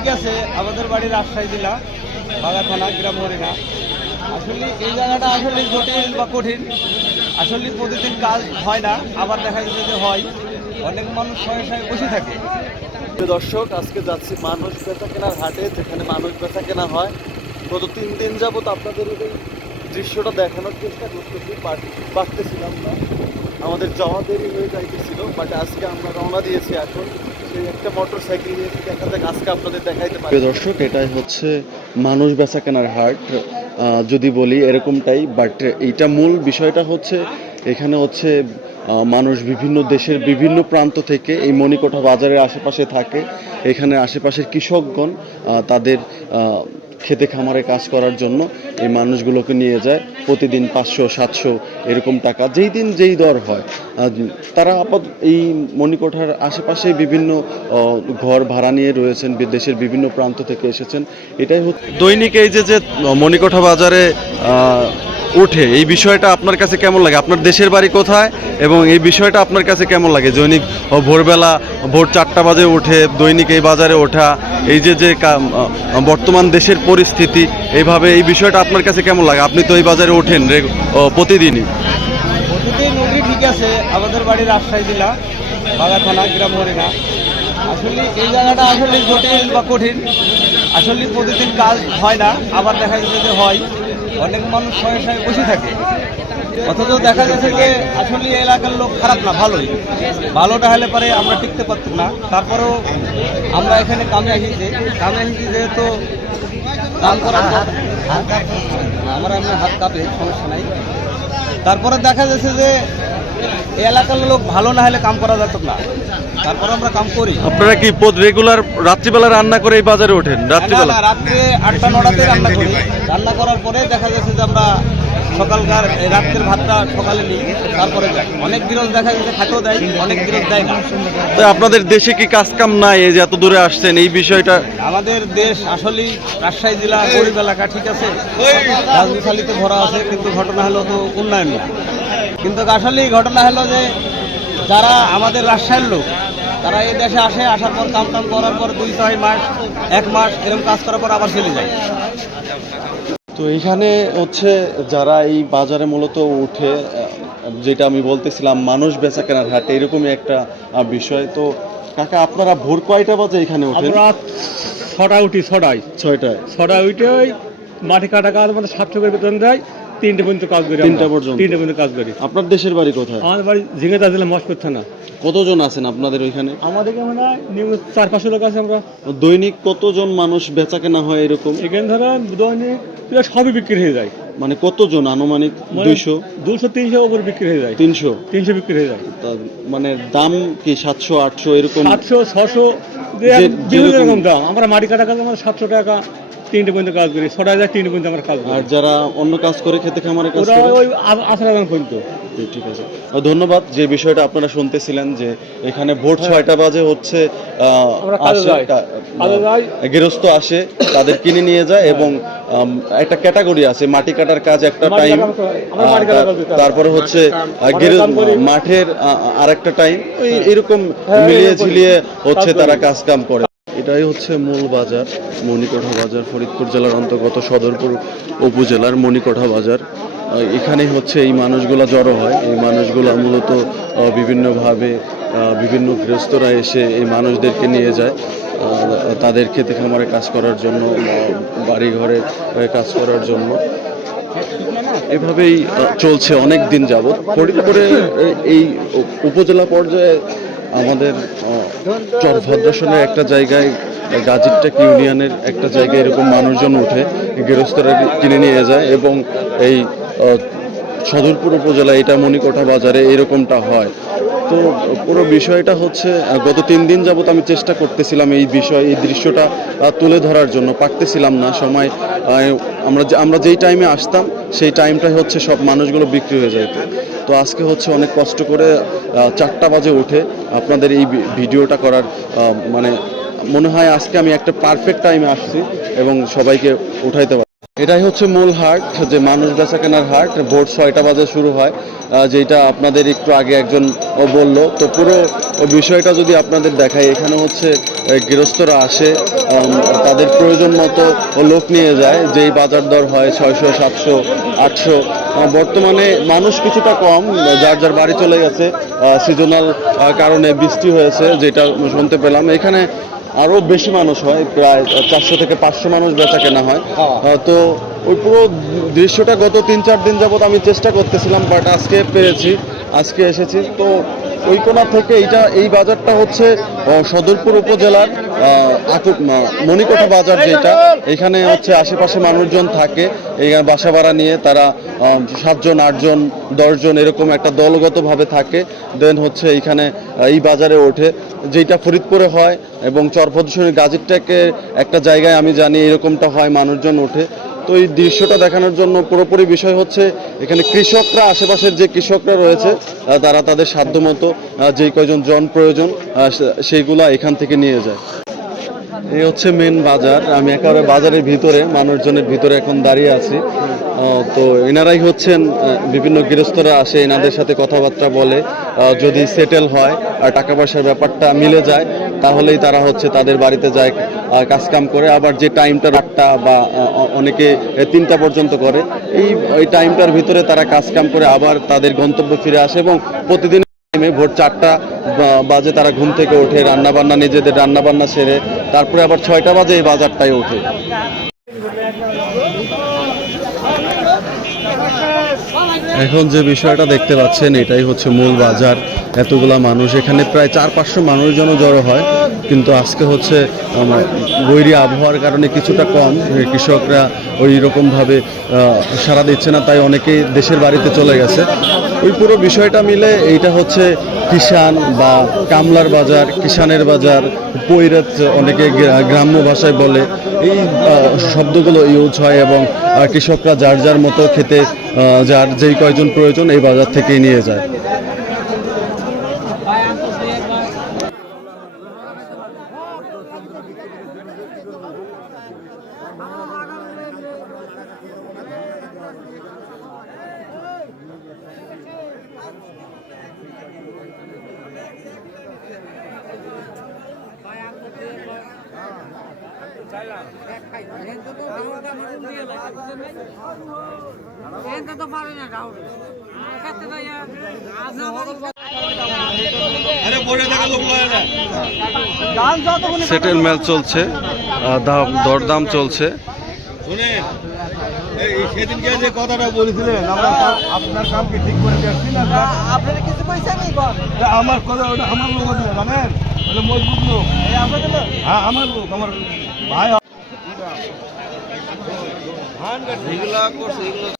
ঠিক আছে, আমাদের বাড়ির রাজশাহী জেলা বাগা থানা গ্রাম হরিণা। আসলে এই জায়গাটা আসলে জটিল বা কঠিন। আসলে প্রতিদিন কাজ হয় না, আবার দেখা যাচ্ছে যে হয়। অনেক মানুষ সঙ্গে সঙ্গে বসে থাকে। দর্শক, আজকে যাচ্ছি মানুষ বেচা কেনার হাটে, যেখানে মানুষ বেচা কেনা হয়। গত তিন দিন যাবত আপনাদের এই দৃশ্যটা দেখানোর চেষ্টা করতেছি পারতেছিলাম না। আমাদের যাওয়া দেরি হয়ে যাইতেছিল, বাট আজকে আমরা রওনা দিয়েছি এখন একটা আজকে আপনাদের দেখাইতে পারি। দর্শক, এটাই হচ্ছে মানুষ বেচা কেনার হাট। যদি বলি এরকমটাই বাট এইটা মূল বিষয়টা হচ্ছে, এখানে হচ্ছে মানুষ বিভিন্ন দেশের বিভিন্ন প্রান্ত থেকে এই মণিকোঠা বাজারের আশেপাশে থাকে। এখানে আশেপাশের কৃষকগণ তাদের খেতে খামারে কাজ করার জন্য এই মানুষগুলোকে নিয়ে যায়, প্রতিদিন পাঁচশো, সাতশো এরকম টাকা, যেই দিন যেই দর হয়। তারা আপাত এই মণিকোঠার আশেপাশে বিভিন্ন ঘর ভাড়া নিয়ে রয়েছেন, দেশের বিভিন্ন প্রান্ত থেকে এসেছেন। এটাই হচ্ছে দৈনিক এই যে যে মণিকোঠা বাজারে উঠে এই বিষয়টা আপনার কাছে কেমন লাগে? আপনার দেশের বাড়ি কোথায়? এবং এই বিষয়টা আপনার কাছে কেমন লাগে? দৈনিক ভোরবেলা, ভোর চারটা বাজে উঠে দৈনিক এই বাজারে ওঠা, এই যে যে বর্তমান দেশের পরিস্থিতি, এইভাবে এই বিষয়টা আপনার কাছে কেমন লাগে? আপনি তো এই বাজারে ওঠেন প্রতিদিনই। ঠিক আছে, আমাদের বাড়ি রাজশাহী জেলা বাগা থানা গ্রাম হরিণা। আসলে এই জায়গাটা আসলে জটিল বা কঠিন। আসলে প্রতিদিন কাজ হয় না, আবার দেখা যাচ্ছে যে হয়। অনেক মানুষ শয়ে শয়ে বসে থাকে। অথচ দেখা যাচ্ছে যে আসলে এলাকার লোক খারাপ না, ভালোই। ভালোটা হলে পরে আমরা টিকতে পারতাম না। তারপরেও আমরা এখানে কামে আসিছি কামে আসিছি যেহেতু পর আমার হাত কাপে, সমস্যা নাই। তারপরে দেখা যাচ্ছে যে এলাকার লোক ভালো না হলে কাম করা যেত না। তারপরে আমরা কাম করি। আপনারা কি রেগুলার রাত্রিবেলা রান্না করে এই বাজারে ওঠেন? রাত্রিবেলা? রাত্রে আটটা নটাতে রান্না করি। রান্না করার পরে দেখা যাচ্ছে যে আমরা সকালকার রাত্রের ভাতটা সকালে নিই তারপরে যাই। অনেক বিরোধ দেখা যাচ্ছে খাটেও দেয় অনেক বিরোধ দেয় না। তো আপনাদের দেশে কি কাজ কাম নাই এই যে এত দূরে আসছেন? এই বিষয়টা আমাদের দেশ আসলেই রাজশাহী জেলা গরিব এলাকা ঠিক আছে। রাজনীতিতে ভরা আছে কিন্তু ঘটনা হলো তো উন্নয়ন না। কিন্তু আসলেই ঘটনা হলো যে যারা আমাদের রাজশাহীর লোক তারা এই দেশে আসে আসার পর কাম টাম করার পর দুই ছয় মাস এক মাস এরকম কাজ করার পর আবার চলে যায়। তো এখানে হচ্ছে যারা এই বাজারে মূলত উঠে যেটা আমি বলতেছিলাম মানুষ বেচা কেনার হাট এরকমই একটা বিষয়। তো কাকা আপনারা ভোর কয়টা বাজে এখানে ওঠেন? আমরা ছটা উঠি ছটায়। ছয়টায়। ছটা উঠে ওই মাটি কাটা কাজ আমাদের সাতশো করে বেতন দেয় তিনটে পর্যন্ত কাজ করি তিনটা পর্যন্ত? তিনটে পর্যন্ত কাজ করি। আপনার দেশের বাড়ি কোথায়? আমাদের বাড়ি ঝিঙেতা জেলা মস্কর থানা কতজন আছেন আপনাদের ওইখানে? আমাদের হয় নিয়মিত চার পাঁচশো লোক আছে আমরা। দৈনিক কতজন মানুষ বেচা কেনা হয় এরকম? এখানে ধরো দৈনিক প্রায় সবই বিক্রি হয়ে যায়। মানে কতজন আনুমানিক? মানে দুইশো? দুশো তিনশো উপর বিক্রি হয়ে যায়। তিনশো? তিনশো বিক্রি হয়ে যায়। মানে দাম কি সাতশো আটশো এরকম? সাতশো ছশো বিভিন্ন রকম দাম। আমরা মাটি কাটা কাজ আমরা সাতশো টাকা তিনটে পর্যন্ত কাজ করি ছটা যায় তিনটে পর্যন্ত আমরা কাজ করি। আর যারা অন্য কাজ করে খেতে খামারে কাজ করে? ওই পর্যন্ত। ঠিক আছে। ধন্যবাদ যে বিষয়টা আপনারা শুনতেছিলেন যে এখানে ভোর ছয়টা বাজে হচ্ছে হ্যাঁ। গৃহস্থ আসে তাদের কিনে নিয়ে যায় এবং একটা ক্যাটাগরি আছে মাটি কাটার কাজ একটা টাইম। তারপরে হচ্ছে মাঠের গৃহ- কাম করি। মাঠের আর একটা টাইম। এরকম হ্যাঁ, মিলিয়ে এরকম ঝিলিয়ে হচ্ছে তারা কাজ কাম করে। এটাই হচ্ছে মূল বাজার, মণিকোঠা বাজার, ফরিদপুর জেলার অন্তর্গত সদরপুর উপজেলার মণিকোঠা বাজার। এখানেই হচ্ছে এই মানুষগুলা জড়ো হয়। এই মানুষগুলা মূলত বিভিন্নভাবে বিভিন্ন গৃহস্থরা এসে এই মানুষদেরকে নিয়ে যায়। তাদের খেতে খামারে কাজ করার জন্য বাড়ি ঘরে কাজ করার জন্য। এভাবেই চলছে অনেক দিন যাবৎ। ফরিদপুরে এই উপজেলা পর্যায়ে আমাদের চর একটা জায়গায় গাজীরটেক ইউনিয়নের একটা জায়গায় এরকম মানুষজন উঠে, গৃহস্থরা কিনে নিয়ে যায় এবং এই সদরপুর উপজেলা এটা মণিকোঠা বাজারে এরকমটা হয়। তো পুরো বিষয়টা হচ্ছে গত তিন দিন যাবত আমি চেষ্টা করতেছিলাম এই বিষয়, এই দৃশ্যটা তুলে ধরার জন্য, পারতেছিলাম না। সময় আমরা আমরা যেই টাইমে আসতাম, সেই টাইমটাই হচ্ছে সব মানুষগুলো বিক্রি হয়ে যেত। তো আজকে হচ্ছে অনেক কষ্ট করে চারটা বাজে উঠে আপনাদের এই ভিডিওটা করার মানে মনে হয় আজকে আমি একটা পারফেক্ট টাইমে আসছি এবং সবাইকে উঠাইতে এটাই হচ্ছে মূল হাট, যে মানুষ বেচা কেনার হাট। ভোর ছয়টা বাজে শুরু হয় যেটা আপনাদের একটু আগে একজন বলল। তো পুরো বিষয়টা যদি আপনাদের দেখাই, এখানে হচ্ছে গৃহস্থরা আসে তাদের প্রয়োজন মতো লোক নিয়ে যায়, যেই বাজার দর হয় ছয়শো, সাতশো, আটশো। বর্তমানে মানুষ কিছুটা কম, যার যার বাড়ি চলে গেছে। সিজনাল কারণে বৃষ্টি হয়েছে, যেটা শুনতে পেলাম। এখানে আরও বেশি মানুষ হয় প্রায় চারশো থেকে পাঁচশো মানুষ বেচা কেনা হয়। আহ, তো ওই পুরো দৃশ্যটা গত তিন চার দিন যাবত আমি চেষ্টা করতেছিলাম বাট আজকে পেয়েছি আজকে এসেছি। তো ওই কোনা থেকে এইটা, এই বাজারটা হচ্ছে সদরপুর উপজেলার মণিকোঠা বাজার যেটা। এখানে হচ্ছে আশেপাশে মানুষজন থাকে এই বাসা ভাড়া নিয়ে তারা সাতজন, আটজন, দশজন এরকম একটা দলগতভাবে থাকে। দেন হচ্ছে এইখানে এই বাজারে ওঠে। যেটা ফরিদপুরে হয় এবং চরপদূষণের গাজীরটাকে একটা জায়গায় আমি জানি এরকমটা হয়, মানুষজন ওঠে। তো এই দৃশ্যটা দেখানোর জন্য পুরোপুরি বিষয় হচ্ছে এখানে কৃষকরা, আশেপাশের যে কৃষকরা রয়েছে তারা তাদের সাধ্যমতো যেই কয়জন জন প্রয়োজন সেইগুলা এখান থেকে নিয়ে যায়। এই হচ্ছে মেন বাজার। আমি একেবারে বাজারের ভিতরে, মানুষজনের ভিতরে এখন দাঁড়িয়ে আছি। তো এনারাই হচ্ছেন বিভিন্ন গৃহস্থরা আসে, এনাদের সাথে কথাবার্তা বলে যদি সেটেল হয় আর টাকা পয়সার ব্যাপারটা মিলে যায়, তাহলেই তারা হচ্ছে তাদের বাড়িতে যায়। কাজকাম করে, আবার যে টাইমটা আটটা বা অনেকে তিনটা পর্যন্ত করে, এই এই টাইমটার ভিতরে তারা কাজকাম করে আবার তাদের গন্তব্য ফিরে আসে এবং প্রতিদিন টাইমে ভোর চারটা বাজে তারা ঘুম থেকে ওঠে রান্না বান্না নিজেদের রান্না বান্না সেরে, তারপরে আবার ছয়টা বাজে এই বাজারটায় ওঠে। এখন যে বিষয়টা দেখতে পাচ্ছেন, এটাই হচ্ছে মূল বাজার। এতগুলা মানুষ, এখানে প্রায় চার পাঁচশো মানুষজনও জড়ো হয়। কিন্তু আজকে হচ্ছে বৈরী আবহাওয়ার কারণে কিছুটা কম কৃষকরা ওই রকমভাবে সাড়া দিচ্ছে না, তাই অনেকেই দেশের বাড়িতে চলে গেছে। ওই পুরো বিষয়টা মিলে এইটা হচ্ছে কিষান বা কামলার বাজার কিষানের বাজার, পৈরাত অনেকে গ্রাম্য ভাষায় বলে। এই শব্দগুলো ইউজ হয় এবং কৃষকরা যার যার মতো খেতে যার যেই কয়জন প্রয়োজন এই বাজার থেকেই নিয়ে যায় তো পারে না কাউরে খেতে দেয় আজ আরে বসে থাকা লোক লয় না সেটেলমেন্ট চলছে দাম দরদাম চলছে। সেদিনকে যে কথাটা বলেছিলেন আপনার কাম- কি ঠিক করে দেখছি না আপনারা কিছু পয়সা নেই আমার কথা ওটা আমার লোক আছে জানেন? মজবুত লোক? হ্যাঁ আমার লোক আমার ভাই যেগুলা করছে এগুলো